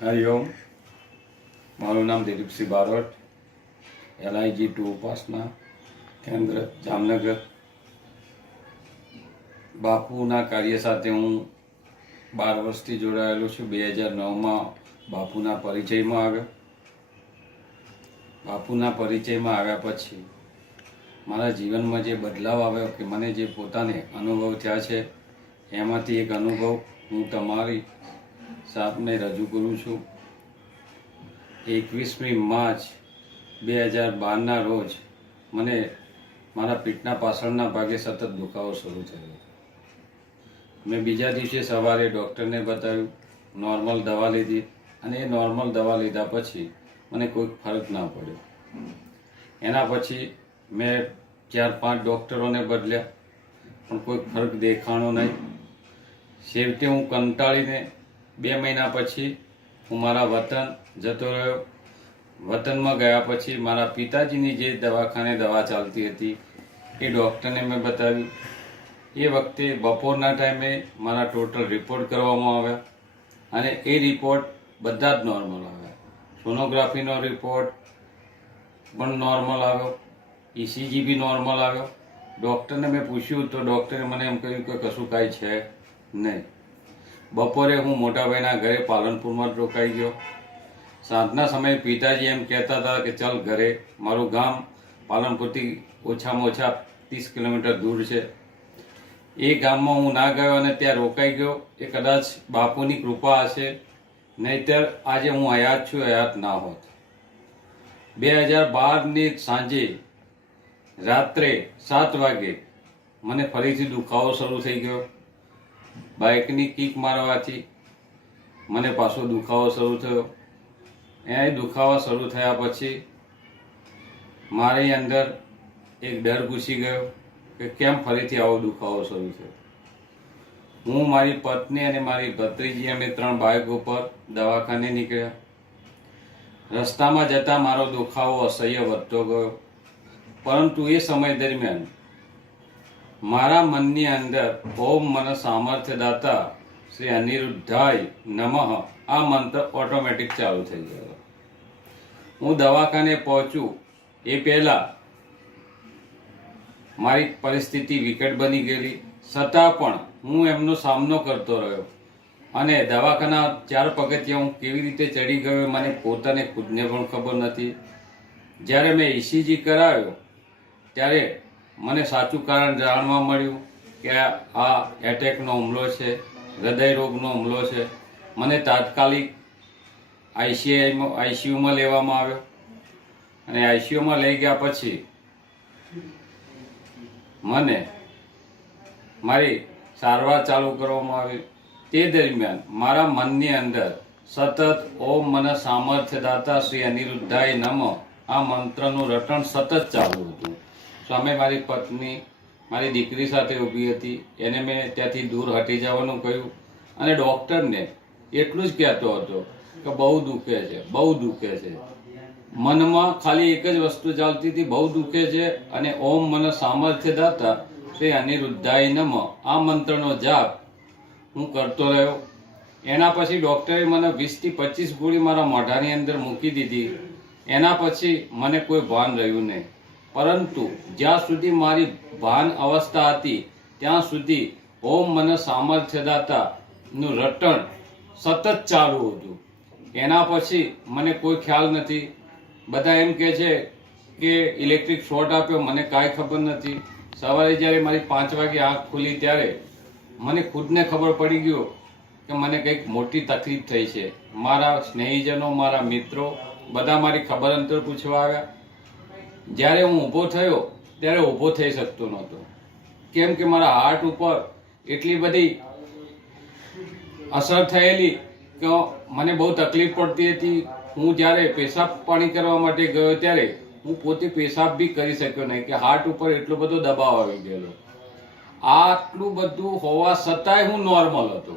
હરિઓમ. મારું નામ દિલીપસિંહ બારોટ, LIG2 ઉપાસના કેન્દ્ર જામનગર. બાપુના કાર્ય સાથે હું 12 વર્ષથી જોડાયેલો છું. 2009માં બાપુના પરિચયમાં આવ્યો. બાપુના પરિચયમાં આવ્યા પછી મારા જીવનમાં જે બદલાવ આવ્યો કે મને જે પોતાને અનુભવ થયા છે, એમાંથી એક અનુભવ હું તમારી સામે રજૂ કરું છું. 21મી માર્ચ 2012ના રોજ મને મારા પીઠના પાછળના ભાગે સતત દુખાવો શરૂ થયો. મેં બીજા દિવસે સવારે ડૉક્ટરને બતાવ્યું, નોર્મલ દવા લીધી અને એ નોર્મલ દવા લીધા પછી મને કોઈ ફરક ના પડ્યો. એના પછી મેં 4-5 ડૉક્ટરોને બદલ્યા, પણ કોઈ ફરક દેખાણો નહીં. છેવટે હું કંટાળીને 2 મહિના પછી હું મારા વતન જતો રહ્યો. વતનમાં ગયા પછી મારા પિતાજીની જે દવાખાને દવા ચાલતી હતી એ ડૉક્ટરને મેં બતાવ્યું. એ વખતે બપોરના ટાઈમે મારા ટોટલ રિપોર્ટ કરવામાં આવ્યા અને એ રિપોર્ટ બધા જ નોર્મલ આવ્યા. સોનોગ્રાફીનો રિપોર્ટ પણ નોર્મલ આવ્યો, ECG બી નોર્મલ આવ્યો. ડૉક્ટરને મેં પૂછ્યું તો ડૉક્ટરે મને એમ કહ્યું કે કશું કાંઈ છે નહીં. બપોરે હું મોટાભાઈના ઘરે પાલનપુરમાં જ રોકાઈ ગયો. સાંજના સમયે પિતાજી એમ કહેતા હતા કે ચાલ ઘરે. મારું ગામ પાલનપુરથી ઓછામાં ઓછા 30 કિલોમીટર દૂર છે. એ ગામમાં હું ના ગયો અને ત્યાં રોકાઈ ગયો. એ કદાચ બાપુની કૃપા હશે, નહીંતર આજે હું હયાત છું, હયાત ના હોત. 2012ની સાંજે રાત્રે 7 વાગે મને ફરીથી દુખાવો શરૂ થઈ ગયો. બાઇકની કિક મારવાથી મને પાછો દુખાવો શરૂ થયો. એ દુખાવા શરૂ થયા પછી મારી અંદર એક ડર ઘૂસી ગયો કે કેમ ફરીથી આવો દુખાવો શરૂ થયો. હું, મારી પત્ની અને મારી ભત્રીજી અમે 3 બાઇક ઉપર દવાખાને નીકળ્યા. રસ્તામાં જતાં મારો દુખાવો અસહ્ય વધતો ગયો, પરંતુ એ સમય દરમિયાન મારા મનની અંદર ઓમ મન સામર્થ્ય દાતા શ્રી અનિરુદ્ધાય નમઃ આ મંત્ર ઓટોમેટિક ચાલુ થઈ ગયો. હું દવાખાને પહોંચું એ પહેલા મારી પરિસ્થિતિ વિકટ બની ગયેલી, છતાં પણ હું એમનો સામનો કરતો રહ્યો અને દવાખાના 4 પગથિયાં હું કેવી રીતે ચડી ગયો મને પોતાને ખુદને પણ ખબર નથી. જ્યારે મેં ECG કરાવ્યો ત્યારે મને સાચું કારણ જાણવા મળ્યું કે આ એટેકનો હુમલો છે, હૃદય રોગનો હુમલો છે. મને તાત્કાલિક ICUમાં લેવામાં આવ્યો અને ICUમાં લઈ ગયા પછી મને મારી સારવાર ચાલુ કરવામાં આવી. તે દરમિયાન મારા મનની અંદર સતત ઓમ મન સામર્થ્ય દાતા શ્રી અનિરુદ્ધાય નમઃ આ મંત્રનું રટણ સતત ચાલુ હતું. સામે મારી પત્ની મારી દીકરી સાથે ઊભી હતી. એને મેં ત્યાંથી દૂર હટી જવાનું કહ્યું અને ડૉક્ટરને એટલું જ કહેતો હતો કે બહુ દુખે છે, બહુ દુખે છે. મનમાં ખાલી એક જ વસ્તુ ચાલતી હતી, બહુ દુખે છે. અને ઓમ મન સામર્થ્ય દાતા શ્રી અનિરુદ્ધાય નમઃ આ મંત્રનો જાપ હું કરતો રહ્યો. એના પછી ડૉક્ટરે મને 20થી 25 ગોળી મારા મોઢાની અંદર મૂકી દીધી. એના પછી મને કોઈ ભાન રહ્યું નહીં, પરંતુ જ્યાં સુધી મારી ભાન અવસ્થા હતી ત્યાં સુધી ઓમ મન સામર્થ્ય દાતાનું રટણ સતત ચાલુ હતું. એના પછી મને કોઈ ખ્યાલ નથી. બધા એમ કહે છે કે ઇલેક્ટ્રિક શોર્ટ આપ્યો, મને કાંઈ ખબર નથી. સવારે જ્યારે મારી 5 વાગે આંખ ખુલી ત્યારે મને ખુદને ખબર પડી ગયો કે મને કંઈક મોટી તકલીફ થઈ છે. મારા સ્નેહીજનો, મારા મિત્રો બધા મારી ખબર અંતર પૂછવા આવ્યા. જ્યારે હું ઊભો થયો ત્યારે ઊભો થઈ શકતો નહોતો, કેમ કે મારા હાર્ટ ઉપર એટલી બધી અસર થયેલી કે મને બહુ તકલીફ પડતી હતી. હું જ્યારે પેશાબ પાણી કરવા માટે ગયો ત્યારે હું પોતે પેશાબ બી કરી શક્યો નહીં કે હાર્ટ ઉપર એટલો બધો દબાવ આવી ગયેલો. આટલું બધું હોવા છતાંય હું નોર્મલ હતો.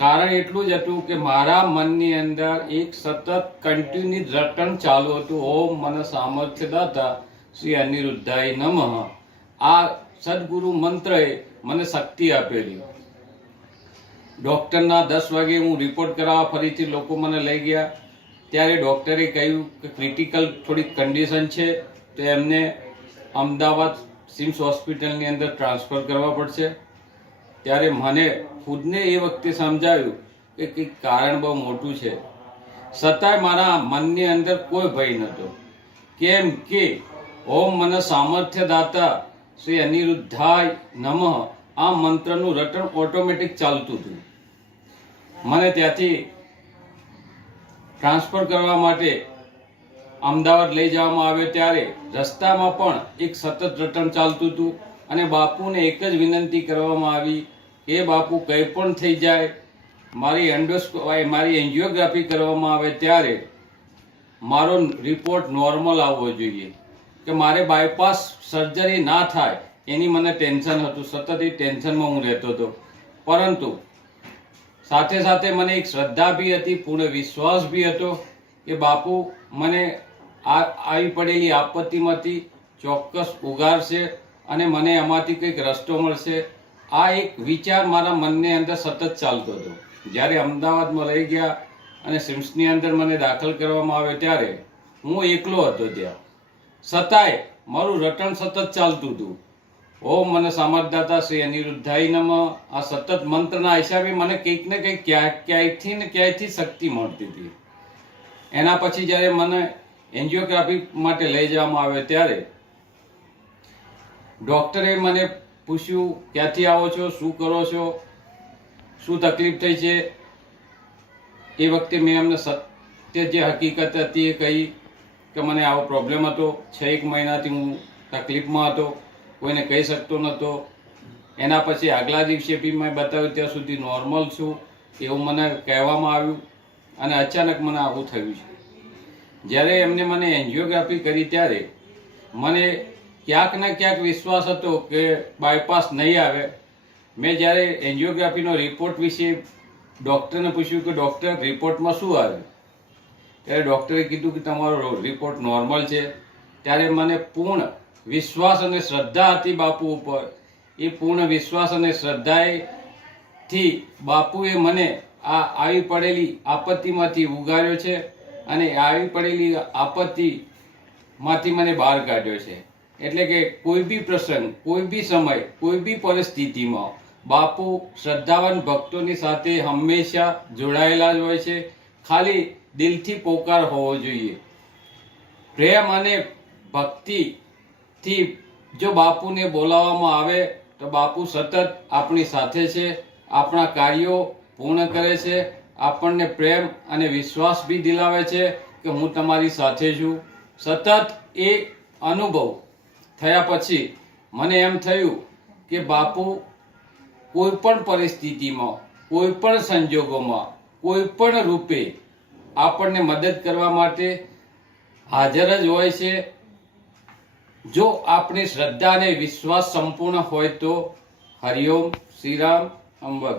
કારણ એટલું જ હતું કે મારા મનની અંદર એક સતત કન્ટિન્યુ રટણ ચાલુ હતું. ઓમ મન સામર્થ્ય દાતા શ્રી અનિરુદ્ધાય નમઃ આ સદગુરુ મંત્રએ મને શક્તિ આપેલી. ડૉક્ટરના 10 વાગે હું રિપોર્ટ કરાવવા ફરીથી લોકો મને લઈ ગયા. ત્યારે ડૉક્ટરે કહ્યું કે ક્રિટિકલ થોડીક કન્ડિશન છે, તો એમને અમદાવાદ સિમ્સ હોસ્પિટલની અંદર ટ્રાન્સફર કરવા પડશે. ત્યારે મને ખુદને એ વખતે સમજાયું કે કંઈક કારણ બહુ મોટું છે. છતાંય મારા મનની અંદર કોઈ ભય નહોતો. કેમ કે ઓમ મને સામર્થ્ય દાતા શ્રી અનિરુદ્ધાય નમઃ આ મંત્રનું રટણ ઓટોમેટિક ચાલતું હતું. મને ત્યાંથી ટ્રાન્સફર કરવા માટે અમદાવાદ લઈ જવામાં આવ્યો. ત્યારે રસ્તામાં પણ એક સતત રટણ ચાલતું હતું અને બાપુને એક જ વિનંતી કરવામાં આવી કે બાપુ કંઈ પણ થઈ જાય, મારી એન્જિયોગ્રાફી કરવામાં આવે ત્યારે મારો રિપોર્ટ નોર્મલ આવવો જોઈએ, કે મારે બાયપાસ સર્જરી ના થાય એની મને ટેન્શન હતું. સતત એ ટેન્શનમાં હું રહેતો હતો. પરંતુ સાથે સાથે મને એક શ્રદ્ધા બી હતી, પૂર્ણ વિશ્વાસ બી હતો કે બાપુ મને આવી પડેલી આપત્તિમાંથી ચોક્કસ ઉગારશે અને મને એમાંથી કંઈક રસ્તો મળશે. આ એક વિચાર મારા મનની અંદર સતત ચાલતો હતો. જ્યારે અમદાવાદમાં લઈ ગયા અને સિમ્સની અંદર મને દાખલ કરવામાં આવ્યો ત્યારે હું એકલો હતો ત્યાં. છતાંય મારું રટણ સતત ચાલતું હતું. ઓમ મને સામર્થ્યદાતા શ્રી અનિરુદ્ધાય નમઃ આ સતત મંત્રના હિસાબે મને કંઈક ને કંઈક ક્યાંયથી શક્તિ મળતી હતી. એના પછી જ્યારે મને એન્જિયોગ્રાફી માટે લઈ જવામાં આવ્યો ત્યારે ડૉક્ટરે મને પૂછ્યું, ક્યાંથી આવો છો, શું કરો છો, શું તકલીફ થઈ છે. એ વખતે મેં એમને સત્ય જે હકીકત હતી એ કહી કે મને આવો પ્રોબ્લેમ હતો. 6 મહિનાથી હું તકલીફમાં હતો, કોઈને કહી શકતો નહોતો. એના પછી આગલા દિવસે બી મેં બતાવ્યું ત્યાં સુધી નોર્મલ છું એવું મને કહેવામાં આવ્યું અને અચાનક મને આવું થયું છે. જ્યારે એમને મને એન્જિયોગ્રાફી કરી ત્યારે મને ક્યાંક ને ક્યાંક વિશ્વાસ હતો કે બાયપાસ નહીં આવે. મેં જ્યારે એન્જિયોગ્રાફીનો રિપોર્ટ વિશે ડૉક્ટરને પૂછ્યું કે ડૉક્ટર રિપોર્ટમાં શું આવે, ત્યારે ડૉક્ટરે કીધું કે તમારો રિપોર્ટ નોર્મલ છે. ત્યારે મને પૂર્ણ વિશ્વાસ અને શ્રદ્ધા હતી બાપુ ઉપર. એ પૂર્ણ વિશ્વાસ અને શ્રદ્ધાથી બાપુએ મને આવી પડેલી આપત્તિમાંથી ઉગાર્યો છે અને આવી પડેલી આપત્તિમાંથી મને બહાર કાઢ્યો છે. એટલે કે કોઈ બી પ્રસંગ, કોઈ બી સમય, કોઈ બી પરિસ્થિતિમાં બાપુ શ્રદ્ધાવાન ભક્તોની સાથે હંમેશા જોડાયેલા જ હોય છે. ખાલી દિલથી પોકાર હોવો જોઈએ. પ્રેમ અને ભક્તિથી જો બાપુને બોલાવવામાં આવે તો બાપુ સતત આપણી સાથે છે, આપણા કાર્યો પૂર્ણ કરે છે, આપણને પ્રેમ અને વિશ્વાસ બી દિલાવે છે કે હું તમારી સાથે છું. સતત એ અનુભવ થયા પછી મને એમ થયું કે બાપુ કોઈ પણ પરિસ્થિતિમાં, કોઈ પણ સંજોગોમાં, કોઈ પણ રૂપે આપણને મદદ કરવા માટે હાજર જ હોય છે. જો આપણી શ્રદ્ધા અને વિશ્વાસ સંપૂર્ણ હોય તો. હરિઓમ શ્રીરામ અંબા.